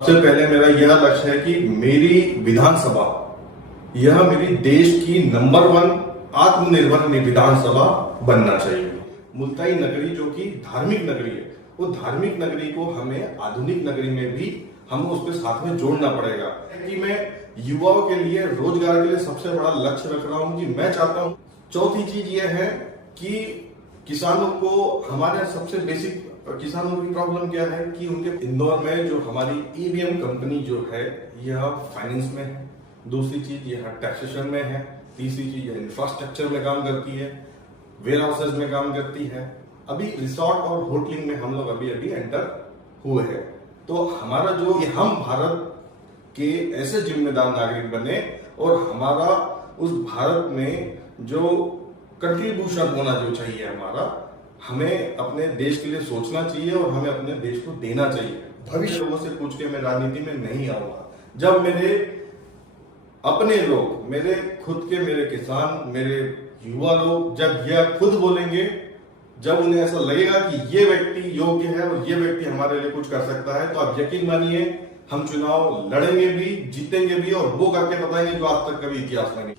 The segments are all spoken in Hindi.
सबसे पहले मेरा यह लक्ष्य है कि मेरी विधानसभा यह मेरी देश की नंबर 1 आत्मनिर्भर विधानसभा बनना चाहिए। मुल्ताई नगरी जो कि धार्मिक नगरी है, वो धार्मिक नगरी को हमें आधुनिक नगरी में भी हमें उसके साथ में जोड़ना पड़ेगा। कि मैं युवाओं के लिए रोजगार के लिए सबसे बड़ा लक्ष्य रख रहा हूँ कि मैं चाहता हूँ। चौथी चीज ये है कि किसानों को हमारे सबसे बेसिक किसानों की प्रॉब्लम क्या है कि उनके इंदौर में जो हमारी ईवीएम कंपनी जो है यह फाइनेंस में है, दूसरी चीज यह टैक्सेशन में है, तीसरी चीज यह इंफ्रास्ट्रक्चर में काम करती है, वेयर हाउसेज में काम करती है। अभी रिसोर्ट और होटलिंग में हम लोग अभी एंटर हुए हैं। तो हमारा जो ये हम भारत के ऐसे जिम्मेदार नागरिक बने और हमारा उस भारत में जो कंट्रीब्यूशन होना जो चाहिए हमें अपने देश के लिए सोचना चाहिए और हमें अपने देश को देना चाहिए। भविष्य लोगों से पूछ के मैं राजनीति में नहीं आऊंगा। जब मेरे अपने लोग, मेरे खुद के, मेरे किसान, मेरे युवा लोग जब यह खुद बोलेंगे, जब उन्हें ऐसा लगेगा कि ये व्यक्ति योग्य है और ये व्यक्ति हमारे लिए कुछ कर सकता है, तो आप यकीन मानिए हम चुनाव लड़ेंगे भी, जीतेंगे भी और वो करके बताएंगे जो आज तक कभी इतिहास में नहीं।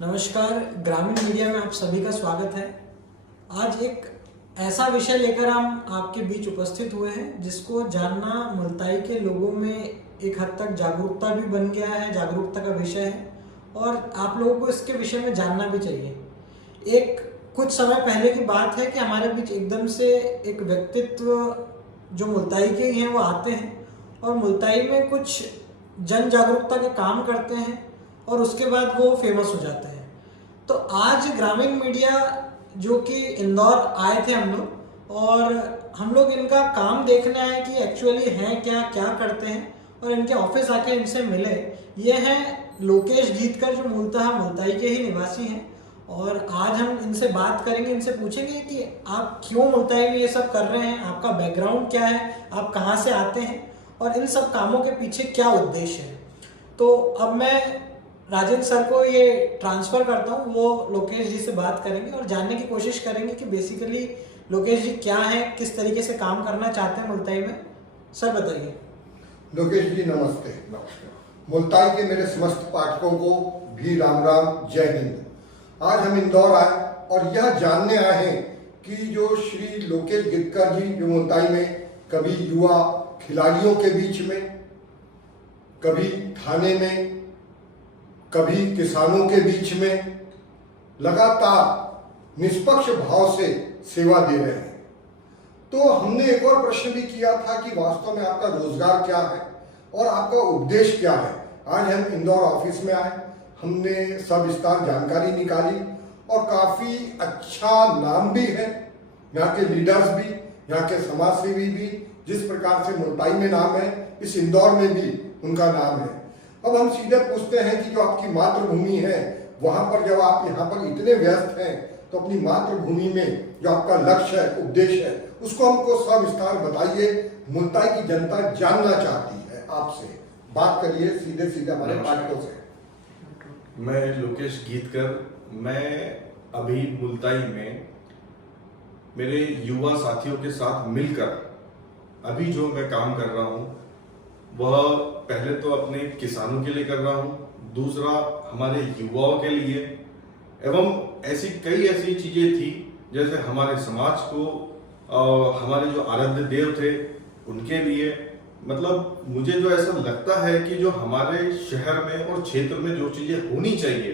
नमस्कार, ग्रामीण मीडिया में आप सभी का स्वागत है। आज एक ऐसा विषय लेकर हम आपके बीच उपस्थित हुए हैं जिसको जानना मुल्ताई के लोगों में एक हद तक जागरूकता भी बन गया है, जागरूकता का विषय है और आप लोगों को इसके विषय में जानना भी चाहिए। एक कुछ समय पहले की बात है कि हमारे बीच एकदम से एक व्यक्तित्व जो मुल्ताई के ही हैं वो आते हैं और मुल्ताई में कुछ जन जागरूकता के काम करते हैं और उसके बाद वो फेमस हो जाते हैं। तो आज ग्रामीण मीडिया जो कि इंदौर आए थे हम लोग, और हम लोग इनका काम देखने आए कि एक्चुअली हैं क्या, क्या करते हैं, और इनके ऑफिस आके इनसे मिले। ये हैं लोकेश जीतकर जो मूलतः मुल्ताई के ही निवासी हैं और आज हम इनसे बात करेंगे, इनसे पूछेंगे कि आप क्यों मुल्ताई में ये सब कर रहे हैं, आपका बैकग्राउंड क्या है, आप कहाँ से आते हैं और इन सब कामों के पीछे क्या उद्देश्य है। तो अब मैं राजेंद्र सर को ये ट्रांसफर करता हूँ, वो लोकेश जी से बात करेंगे और जानने की कोशिश करेंगे कि बेसिकली लोकेश जी क्या है, किस तरीके से काम करना चाहते हैं मुल्ताई में। सर बताइए। लोकेश जी नमस्ते। नमस्कार। मुल्ताई के मेरे समस्त पाठकों को भी राम राम, जय हिंद। आज हम इंदौर आए और यह जानने आए हैं कि जो श्री लोकेश गितकर जी जो मुल्ताई में कभी युवा खिलाड़ियों के बीच में, कभी थाने में, कभी किसानों के बीच में लगातार निष्पक्ष भाव से सेवा दे रहे हैं। तो हमने एक और प्रश्न भी किया था कि वास्तव में आपका रोजगार क्या है और आपका उद्देश्य क्या है। आज हम इंदौर ऑफिस में आए, हमने सविस्तार जानकारी निकाली और काफी अच्छा नाम भी है, यहाँ के लीडर्स भी, यहाँ के समाजसेवी भी। जिस प्रकार से मुल्ताई में नाम है, इस इंदौर में भी उनका नाम है। अब हम सीधे पूछते हैं कि जो आपकी मातृभूमि है वहां पर जब आप यहाँ पर इतने व्यस्त हैं, तो अपनी मातृभूमि में जो आपका लक्ष्य है, उद्देश्य है, उसको हमको सविस्तार बताइए। मुल्ताई की जनता जानना चाहती है आपसे। बात करिए सीधे सीधे हमारे पाठकों से। मैं लोकेश गीतकर, मैं अभी मुल्ताई में मेरे युवा साथियों के साथ मिलकर अभी जो मैं काम कर रहा हूँ वह पहले तो अपने किसानों के लिए कर रहा हूँ, दूसरा हमारे युवाओं के लिए, एवं ऐसी कई ऐसी चीजें थी जैसे हमारे समाज को, हमारे जो आराध्य देव थे उनके लिए। मतलब मुझे जो ऐसा लगता है कि जो हमारे शहर में और क्षेत्र में जो चीजें होनी चाहिए,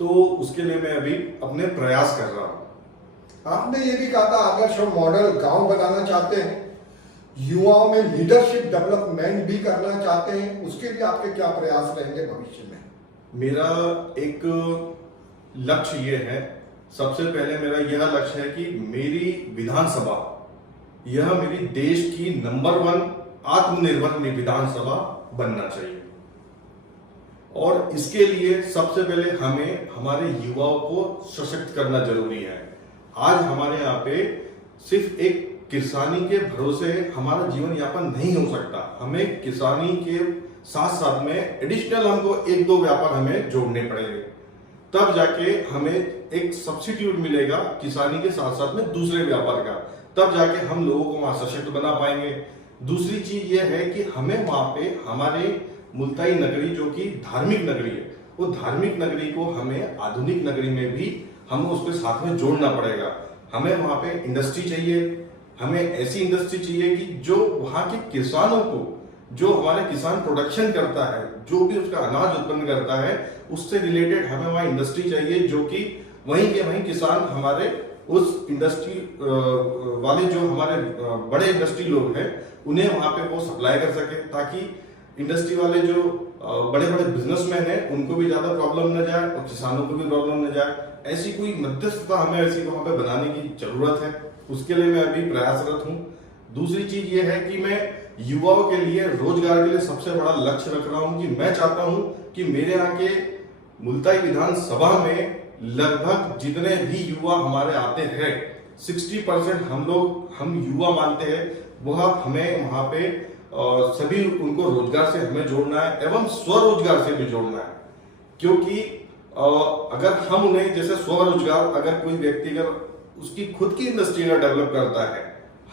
तो उसके लिए मैं अभी अपने प्रयास कर रहा हूँ। आपने ये भी कहा था आदर्श और मॉडल गांव बनाना चाहते हैं, युवाओं में लीडरशिप डेवलपमेंट भी करना चाहते हैं, उसके लिए आपके क्या प्रयास रहेंगे भविष्य में? मेरा एक लक्ष्य ये है, सबसे पहले मेरा यह लक्ष्य है कि मेरी विधानसभा यह मेरी देश की नंबर 1 आत्मनिर्भर विधानसभा बनना चाहिए। और इसके लिए सबसे पहले हमें हमारे युवाओं को सशक्त करना जरूरी है। आज हमारे यहाँ पे सिर्फ एक किसानी के भरोसे हमारा जीवन यापन नहीं हो सकता। हमें किसानी के साथ साथ में एडिशनल हमको 1-2 व्यापार हमें जोड़ने पड़ेंगे, तब जाके हमें एक सब्स्टिट्यूट मिलेगा किसानी के साथ साथ में दूसरे व्यापार का, तब जाके हम लोगों को वहां सशक्त बना पाएंगे। दूसरी चीज ये है कि हमें वहां पे हमारे मुल्ताई नगरी जो कि धार्मिक नगरी है, वो धार्मिक नगरी को हमें आधुनिक नगरी में भी हमें उसके साथ में जोड़ना पड़ेगा। हमें वहां पे इंडस्ट्री चाहिए, हमें ऐसी इंडस्ट्री चाहिए कि जो वहां के किसानों को, जो हमारे किसान प्रोडक्शन करता है, जो भी उसका अनाज उत्पन्न करता है, उससे रिलेटेड हमें वहां इंडस्ट्री चाहिए, जो कि वहीं के वहीं किसान हमारे उस इंडस्ट्री वाले जो हमारे बड़े इंडस्ट्री लोग हैं उन्हें वहां पे वो सप्लाई कर सके, ताकि इंडस्ट्री वाले जो बड़े बड़े बिजनेसमैन हैं उनको भी ज्यादा प्रॉब्लम न जाए और किसानों को भी प्रॉब्लम न जाए। ऐसी कोई मध्यस्थता हमें ऐसी वहां पे बनाने की जरूरत है, उसके लिए मैं अभी प्रयासरत हूँ। दूसरी चीज ये है कि मैं युवाओं के लिए रोजगार के लिए सबसे बड़ा लक्ष्य रख रहा हूँ कि मैं चाहता हूँ कि मेरे यहाँ के मुल्ताई विधानसभा में लगभग जितने भी युवा हमारे आते हैं 60% हम युवा मानते हैं, वह हमें वहां पे सभी उनको रोजगार से हमें जोड़ना है एवं स्वरोजगार से भी जोड़ना है। क्योंकि अगर हम उन्हें जैसे स्वरोजगार, अगर कोई व्यक्ति अगर उसकी खुद की इंडस्ट्री का डेवलप करता है,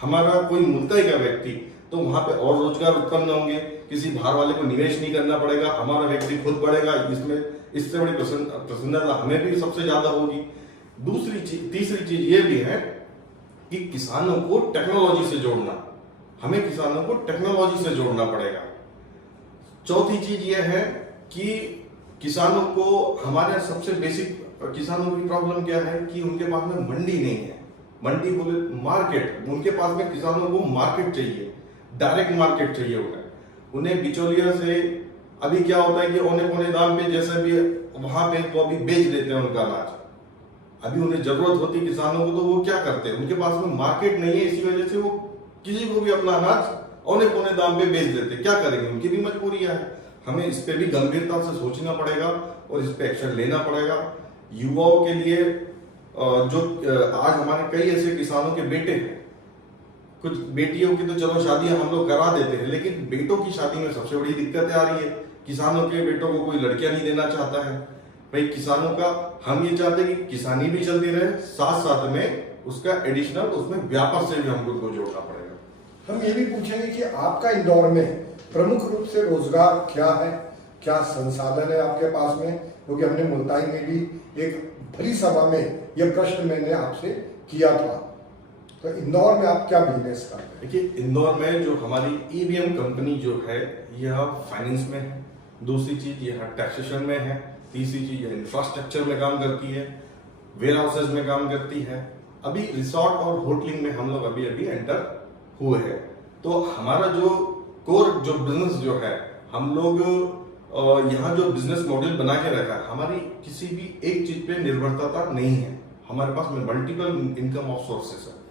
हमारा कोई मुल्ताई का व्यक्ति, तो वहां पे और रोजगार उत्पन्न होंगे, किसी बाहर वाले को निवेश नहीं करना पड़ेगा, हमारा व्यक्ति खुद बढ़ेगा, इसमें इससे बड़ी प्रसन्नता हमें भी सबसे ज्यादा होगी। तीसरी चीज ये भी है कि किसानों को टेक्नोलॉजी से जोड़ना, हमें किसानों को टेक्नोलॉजी से जोड़ना पड़ेगा। चौथी चीज ये है कि किसानों को, हमारे सबसे बेसिक किसानों की प्रॉब्लम क्या है कि उनके पास में मंडी नहीं है। मंडी बोले मार्केट, उनके पास में किसानों को मार्केट चाहिए, डायरेक्ट मार्केट चाहिए उन्हें बिचौलिया से। अभी क्या होता है कि औने पौने दाम पे जैसे भी वहां पे वो अभी बेच देते हैं उनका अनाज। अभी उन्हें जरूरत होती है किसानों को, तो वो क्या करते हैं, उनके पास में मार्केट नहीं है, इसी वजह से वो किसी को भी अपना अनाज औने पौने दाम पे बेच देते। क्या करेंगे, उनकी भी मजबूरियां है। हमें इस पे भी गंभीरता से सोचना पड़ेगा और इस पे एक्शन लेना पड़ेगा। युवाओं के लिए जो आज हमारे कई ऐसे किसानों के बेटे हैं, कुछ बेटियों की तो चलो शादियां हम लोग करा देते हैं, लेकिन बेटों की शादी में सबसे बड़ी दिक्कतें आ रही है। किसानों के बेटों को कोई लड़कियां नहीं देना चाहता है। भाई किसानों का, हम ये चाहते हैं कि किसानी भी चलती रहे, साथ साथ में उसका एडिशनल उसमें व्यापार से भी हमको जोड़ना पड़ेगा। हम ये भी पूछेंगे कि आपका इंदौर में प्रमुख रूप से रोजगार क्या है, क्या संसाधन है आपके पास में, क्योंकि हमने मुल्ताई में भी एक भरी सभा में यह प्रश्न मैंने आपसे किया था। तो इंदौर में आप क्या बिजनेस करते हैं? देखिए, इंदौर में जो हमारी ईवीएम कंपनी जो है यह फाइनेंस में है, दूसरी चीज यह टैक्सेशन में है, तीसरी चीज यह इंफ्रास्ट्रक्चर में काम करती है, वेयर हाउसेज में काम करती है। अभी रिसोर्ट और होटलिंग में हम लोग अभी एंटर हुए हैं। तो हमारा जो कोर जो बिजनेस जो है, हम लोग यहाँ जो बिजनेस मॉडल बना के रखा है, हमारी किसी भी एक चीज पे निर्भरता नहीं है, हमारे पास में मल्टीपल इनकम ऑफ सोर्सेस है।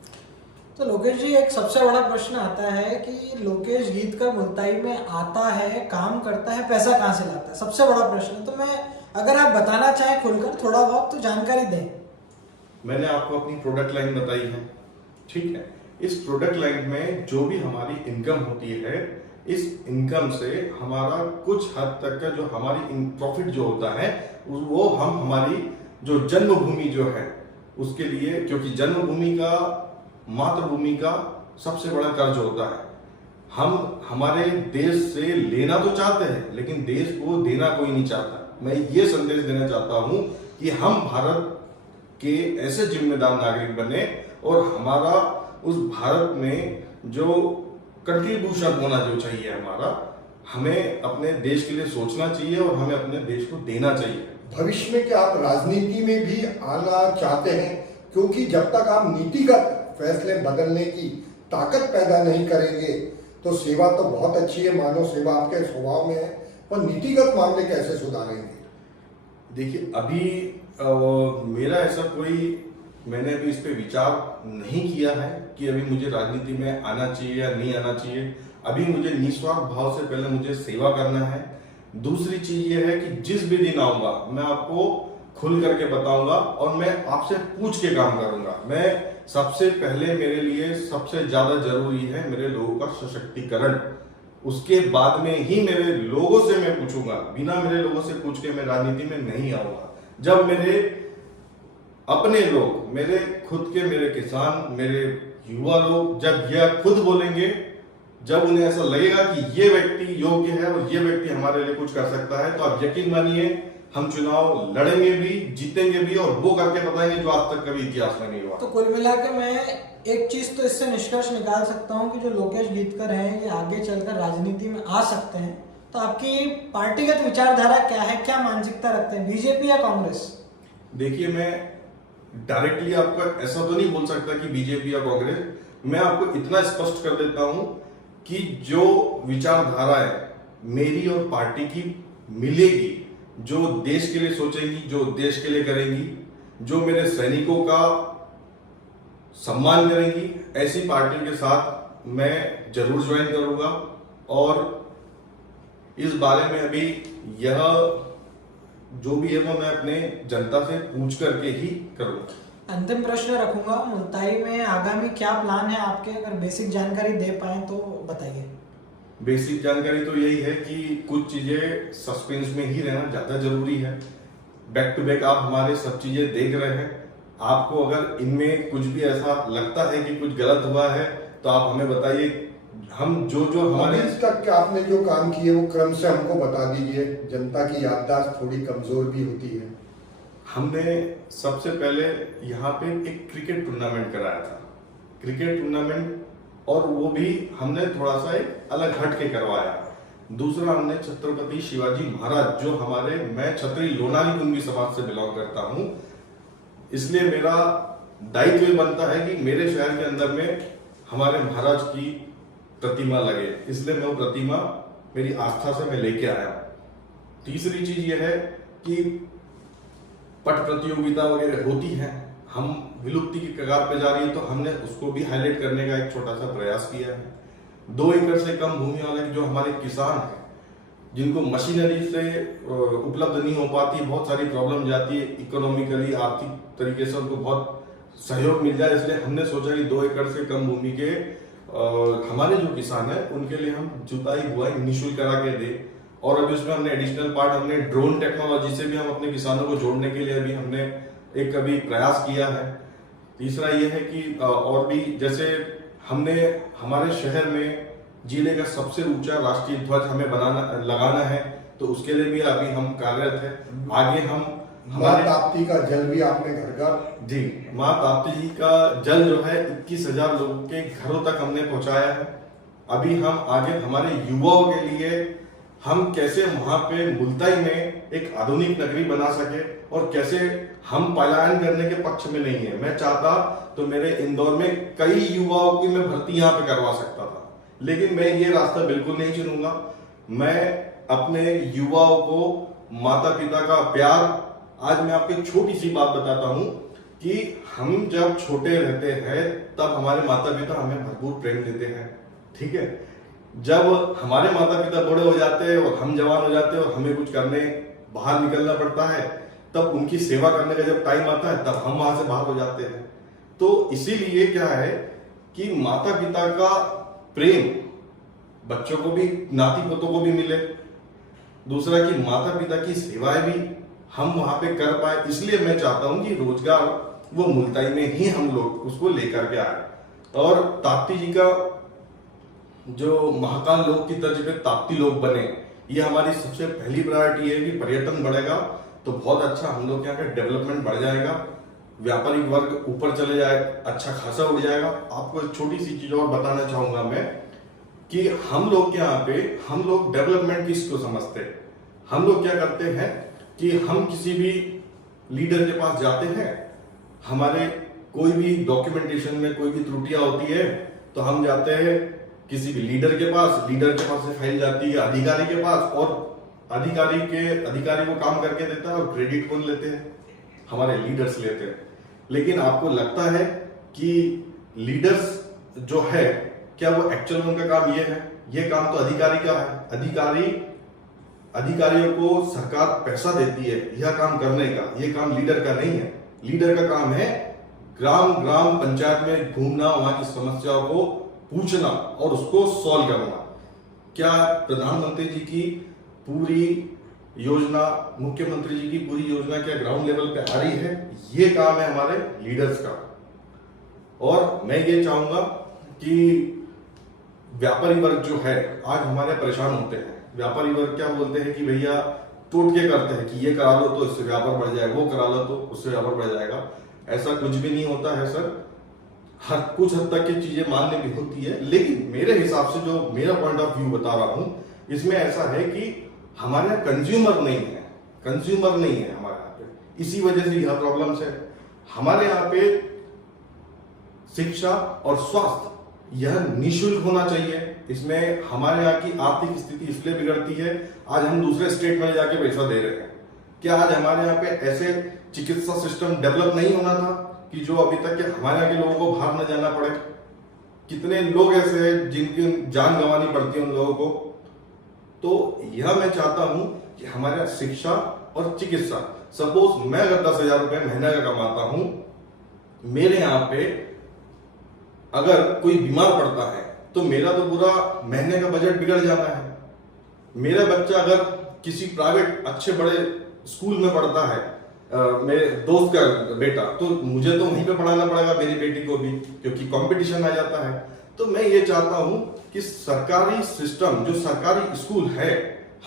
तो लोकेश जी, एक सबसे बड़ा प्रश्न आता है कि लोकेश गीतकर मुल्ताई में आता है, काम करता है, पैसा कहाँ से लाता है, सबसे बड़ा प्रश्न। तो मैं, अगर आप बताना चाहें खुलकर थोड़ा बहुत तो जानकारी दें। मैंने आपको अपनी प्रोडक्ट लाइन बताई है, ठीक है। इस प्रोडक्ट लाइन में जो भी हमारी इनकम होती है, इस इनकम से हमारा कुछ हद तक का जो हमारी प्रॉफिट जो होता है वो हम हमारी जो जन्मभूमि जो है उसके लिए, क्योंकि जन्मभूमि का, मातृभूमि का सबसे बड़ा कर्ज होता है। हम हमारे देश से लेना तो चाहते हैं, लेकिन देश को देना कोई नहीं चाहता। मैं ये संदेश देना चाहता हूं कि हम भारत के ऐसे जिम्मेदार नागरिक बने और हमारा उस भारत में जो कंट्रीब्यूशन होना जो चाहिए हमारा, हमें अपने देश के लिए सोचना चाहिए और हमें अपने देश को देना चाहिए। भविष्य में क्या आप राजनीति में भी आना चाहते हैं? क्योंकि जब तक आप नीतिगत फैसले बदलने की ताकत पैदा नहीं करेंगे तो सेवा तो बहुत अच्छी है, मानव सेवा आपके स्वभाव में है, पर नीतिगत मामले कैसे सुधारेंगे? देखिए, अभी मेरा ऐसा कोई, मैंने अभी इस पे विचार नहीं किया है कि अभी मुझे राजनीति में आना चाहिए या नहीं आना चाहिए। अभी मुझे निस्वार्थ भाव से पहले मुझे सेवा करना है। दूसरी चीज ये है कि जिस भी दिन आऊंगा मैं आपको खुल करके बताऊंगा और मैं आपसे पूछ के काम करूंगा। मैं सबसे पहले, मेरे लिए सबसे ज्यादा जरूरी है मेरे लोगों का सशक्तिकरण। उसके बाद में ही मेरे लोगों से मैं पूछूंगा, बिना मेरे लोगों से पूछ के मैं राजनीति में नहीं आऊंगा। जब मेरे अपने लोग, मेरे खुद के, मेरे किसान, मेरे युवा लोग जब यह खुद बोलेंगे जब उन्हें ऐसा लगेगा कि ये व्यक्ति योग्य है और ये व्यक्ति हमारे लिए कुछ कर सकता है, तो आप यकीन मानिए हम चुनाव लड़ेंगे भी, जीतेंगे भी और वो करके बताएंगे जो आज तक कभी इतिहास में नहीं हुआ। तो कुल मिला के मैं एक चीज तो इससे निष्कर्ष निकाल सकता हूँ कि जो लोकेश गीतकर हैं ये आगे चलकर राजनीति में आ सकते हैं। तो आपकी पार्टीगत विचारधारा क्या है, क्या मानसिकता रखते हैं, बीजेपी या कांग्रेस? देखिए, मैं डायरेक्टली आपको ऐसा तो नहीं बोल सकता कि बीजेपी या कांग्रेस। मैं आपको इतना स्पष्ट कर देता हूं कि जो विचारधाराएं मेरी और पार्टी की मिलेगी, जो देश के लिए सोचेंगी, जो देश के लिए करेंगी, जो मेरे सैनिकों का सम्मान करेंगी, ऐसी पार्टियों के साथ मैं जरूर ज्वाइन करूंगा। और इस बारे में अभी यह जो भी है वो मैं अपने जनता से पूछ करके ही करूंगा। अंतिम प्रश्न रखूंगा, मुल्ताई में आगामी क्या प्लान है आपके, अगर बेसिक जानकारी दे पाए तो बताइए। बेसिक जानकारी तो यही है कि कुछ चीजें सस्पेंस में ही रहना ज्यादा जरूरी है। बैक टू बैक आप हमारे सब चीजें देख रहे हैं। आपको अगर इनमें कुछ भी ऐसा लगता है कि कुछ गलत हुआ है तो आप हमें बताइए। हम जो हमारे अभी तक क्या आपने जो काम किए वो क्रम से हमको बता दीजिए, जनता की याददाश्त थोड़ी कमजोर भी होती है। हमने सबसे पहले यहाँ पे एक क्रिकेट टूर्नामेंट कराया था, क्रिकेट टूर्नामेंट, और वो भी हमने थोड़ा सा एक अलग हट के करवाया। दूसरा, हमने छत्रपति शिवाजी महाराज, जो हमारे, मैं छत्री लोनारी कुंभी समाज से बिलोंग करता हूँ, इसलिए मेरा दायित्व बनता है कि मेरे शहर के अंदर में हमारे महाराज की प्रतिमा लगे, इसलिए मैं वो प्रतिमा मेरी आस्था से मैं लेके आया। तीसरी चीज ये है कि पट प्रतियोगिता वगैरह होती है, हम विलुप्ति की कगार पे जा रही है, तो हमने उसको भी हाईलाइट करने का एक छोटा सा प्रयास किया है। 2 एकड़ से कम भूमि वाले जो हमारे किसान हैं, जिनको मशीनरी से उपलब्ध नहीं हो पाती, बहुत सारी प्रॉब्लम जाती है, इकोनॉमिकली आर्थिक तरीके से उनको बहुत सहयोग मिल जाए, इसलिए हमने सोचा कि 2 एकड़ से कम भूमि के हमारे जो किसान हैं उनके लिए हम जुताई बुआई निःशुल्क करा के दे। और अभी उसमें हमने एडिशनल पार्ट, हमने ड्रोन टेक्नोलॉजी से भी हम अपने किसानों को जोड़ने के लिए अभी हमने एक अभी प्रयास किया है। तीसरा ये है कि और भी, जैसे हमने हमारे शहर में जिले का सबसे ऊंचा राष्ट्रीय ध्वज हमें लगाना है, तो उसके लिए भी अभी हम कार्यरत है। आगे हम माँ ताप्ती का जल भी आपने घर घर जी, माँ ताप्ती जी का जल जो है 21,000 लोगों के घरों तक हमने पहुंचाया है। अभी हम आगे हमारे युवाओं के लिए हम कैसे वहां पे मुल्ताई में एक आधुनिक नगरी बना सके, और कैसे हम पलायन करने के पक्ष में नहीं है। मैं चाहता तो मेरे इंदौर में कई युवाओं की मैं भर्ती यहाँ पे करवा सकता था, लेकिन मैं ये रास्ता बिल्कुल नहीं चुनूंगा। मैं अपने युवाओं को माता पिता का प्यार, आज मैं आपको एक छोटी सी बात बताता हूं कि हम जब छोटे रहते हैं तब हमारे माता पिता हमें भरपूर प्रेम देते हैं, ठीक है। जब हमारे माता पिता बूढ़े हो जाते हैं और हम जवान हो जाते हैं और हमें कुछ करने बाहर निकलना पड़ता है, तब उनकी सेवा करने का जब टाइम आता है तब हम वहां से बाहर हो जाते हैं। तो इसीलिए क्या है कि माता पिता का प्रेम बच्चों को भी, नाती पोतों को भी मिले। दूसरा कि माता पिता की सेवाएं भी हम वहां पे कर पाए, इसलिए मैं चाहता हूं कि रोजगार वो मुल्ताई में ही हम लोग उसको लेकर के आए। और ताप्ती जी का जो महाकाल लोक की तर्ज पे ताप्ती लोक बने, ये हमारी सबसे पहली प्रायोरिटी है कि पर्यटन बढ़ेगा तो बहुत अच्छा हम लोग यहाँ का डेवलपमेंट बढ़ जाएगा, व्यापारिक वर्ग ऊपर चले जाए, अच्छा खासा उड़ जाएगा। आपको एक छोटी सी चीज और बताना चाहूंगा मैं कि हम लोग के यहाँ पे हम लोग डेवलपमेंट किसको समझते हैं। हम लोग क्या करते हैं कि हम किसी भी लीडर के पास जाते हैं, हमारे कोई भी डॉक्यूमेंटेशन में कोई भी त्रुटियां होती है तो हम जाते हैं किसी भी लीडर के पास से फाइल जाती है अधिकारी के पास, और अधिकारी वो काम करके देता है और क्रेडिट कौन लेते हैं? हमारे लीडर्स लेते हैं। लेकिन आपको लगता है कि लीडर्स जो है क्या वो एक्चुअल में उनका काम ये है? ये काम तो अधिकारी का है। अधिकारियों को सरकार पैसा देती है यह काम करने का, ये काम लीडर का नहीं है। लीडर का काम है ग्राम पंचायत में घूमना, वहां की समस्याओं को पूछना और उसको सॉल्व करना। क्या प्रधानमंत्री जी की पूरी योजना, मुख्यमंत्री जी की पूरी योजना क्या ग्राउंड लेवल पे आ रही है? ये काम है हमारे लीडर्स का। और मैं ये चाहूंगा कि व्यापारी वर्ग जो है आज हमारे परेशान होते हैं। व्यापारी वर्ग क्या बोलते हैं कि भैया टोटके करते हैं कि ये करा लो तो इससे व्यापार बढ़ जाएगा, वो करा लो तो उससे व्यापार बढ़ जाएगा। ऐसा कुछ भी नहीं होता है सर। हर कुछ हद तक की चीजें मान्य भी होती है, लेकिन मेरे हिसाब से जो मेरा पॉइंट ऑफ व्यू बता रहा हूं, इसमें ऐसा है कि हमारे यहाँ कंज्यूमर नहीं है हमारे यहाँ पे। इसी वजह से यह प्रॉब्लम्स है। हमारे यहाँ पे शिक्षा और स्वास्थ्य यह निःशुल्क होना चाहिए। इसमें हमारे यहाँ की आर्थिक स्थिति इसलिए बिगड़ती है, आज हम दूसरे स्टेट में जाके पैसा दे रहे हैं। क्या आज हमारे यहाँ पे ऐसे चिकित्सा सिस्टम डेवलप नहीं होना था कि जो अभी तक के हमारे यहाँ के लोगों को बाहर न जाना पड़े? कितने लोग ऐसे हैं जिनकी जान गंवानी पड़ती है उन लोगों को। तो यह मैं चाहता हूं कि हमारे यहाँ शिक्षा और चिकित्सा, सपोज मैं अगर 10,000 रुपए महीने का कमाता हूं, मेरे यहाँ पे अगर कोई बीमार पड़ता है तो मेरा तो पूरा महीने का बजट बिगड़ जाना है। मेरा बच्चा अगर किसी प्राइवेट अच्छे बड़े स्कूल में पढ़ता है, मेरे दोस्त का बेटा, तो मुझे तो वहीं पे पढ़ाना पड़ेगा मेरी बेटी को भी, क्योंकि कंपटीशन आ जाता है। तो मैं ये चाहता हूं कि सरकारी सिस्टम, जो सरकारी स्कूल है,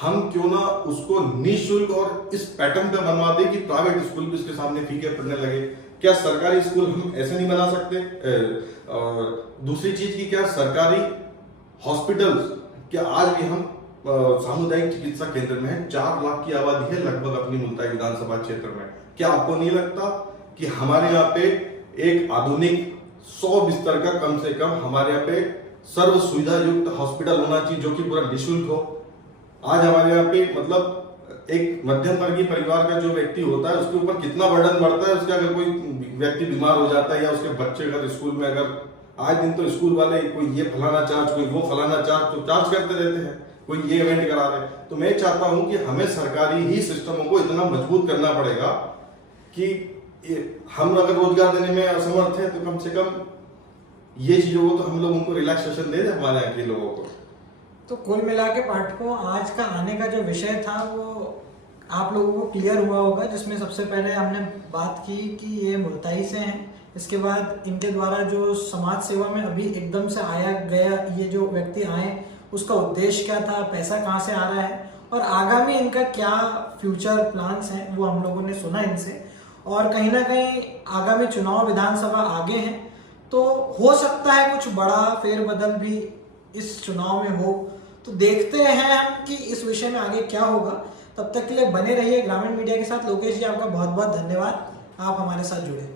हम क्यों ना उसको निःशुल्क और इस पैटर्न पे बनवा दे कि प्राइवेट स्कूल भी इसके सामने फीके पड़ने लगे। क्या सरकारी स्कूल हम ऐसे नहीं बना सकते? दूसरी चीज की, क्या सरकारी हॉस्पिटल्स, क्या आज भी हम सामुदायिक चिकित्सा केंद्र में है, 4 लाख की आबादी है लगभग अपनी मुल्ताई विधानसभा क्षेत्र में। क्या आपको नहीं लगता कि हमारे यहाँ पे एक आधुनिक 100 बिस्तर का कम से कम हमारे यहाँ पे सर्व सुविधा युक्त हॉस्पिटल होना चाहिए जो कि पूरा निःशुल्क हो? आज हमारे यहाँ पे मतलब एक मध्यम वर्गीय परिवार का जो व्यक्ति होता है उसके ऊपर कितना बर्डन बढ़ता है। उसके अगर कोई व्यक्ति बीमार हो जाता है या उसके बच्चे अगर स्कूल में, अगर आज दिन तो स्कूल वाले कोई ये फलाना चार्ज, कोई वो फलाना चार्ज, तो चार्ज करते रहते हैं, कोई ये इवेंट करा रहे। तो मैं चाहता हूं कि हमें सरकारी ही सिस्टमों को इतना मजबूत करना पड़ेगा कि हम अगर रोजगार देने में असमर्थ है तो कम से कम ये चीजों को तो हम लोग उनको रिलैक्सेशन दे दें हमारे यहाँ के लोगों को। तो कुल मिला के पाठकों, आज का आने का जो विषय था वो आप लोगों को क्लियर हुआ होगा, जिसमें सबसे पहले हमने बात की कि ये मुल्ताई से हैं। इसके बाद इनके द्वारा जो समाज सेवा में अभी एकदम से आया गया ये जो व्यक्ति आए, उसका उद्देश्य क्या था, पैसा कहाँ से आ रहा है और आगामी इनका क्या फ्यूचर प्लान्स हैं, वो हम लोगों ने सुना इनसे। और कहीं ना कहीं आगामी चुनाव विधानसभा आगे हैं, तो हो सकता है कुछ बड़ा फेरबदल भी इस चुनाव में हो। तो देखते हैं हम कि इस विषय में आगे क्या होगा। तब तक के लिए बने रहिए ग्रामीण मीडिया के साथ। लोकेश जी, आपका बहुत बहुत धन्यवाद, आप हमारे साथ जुड़े।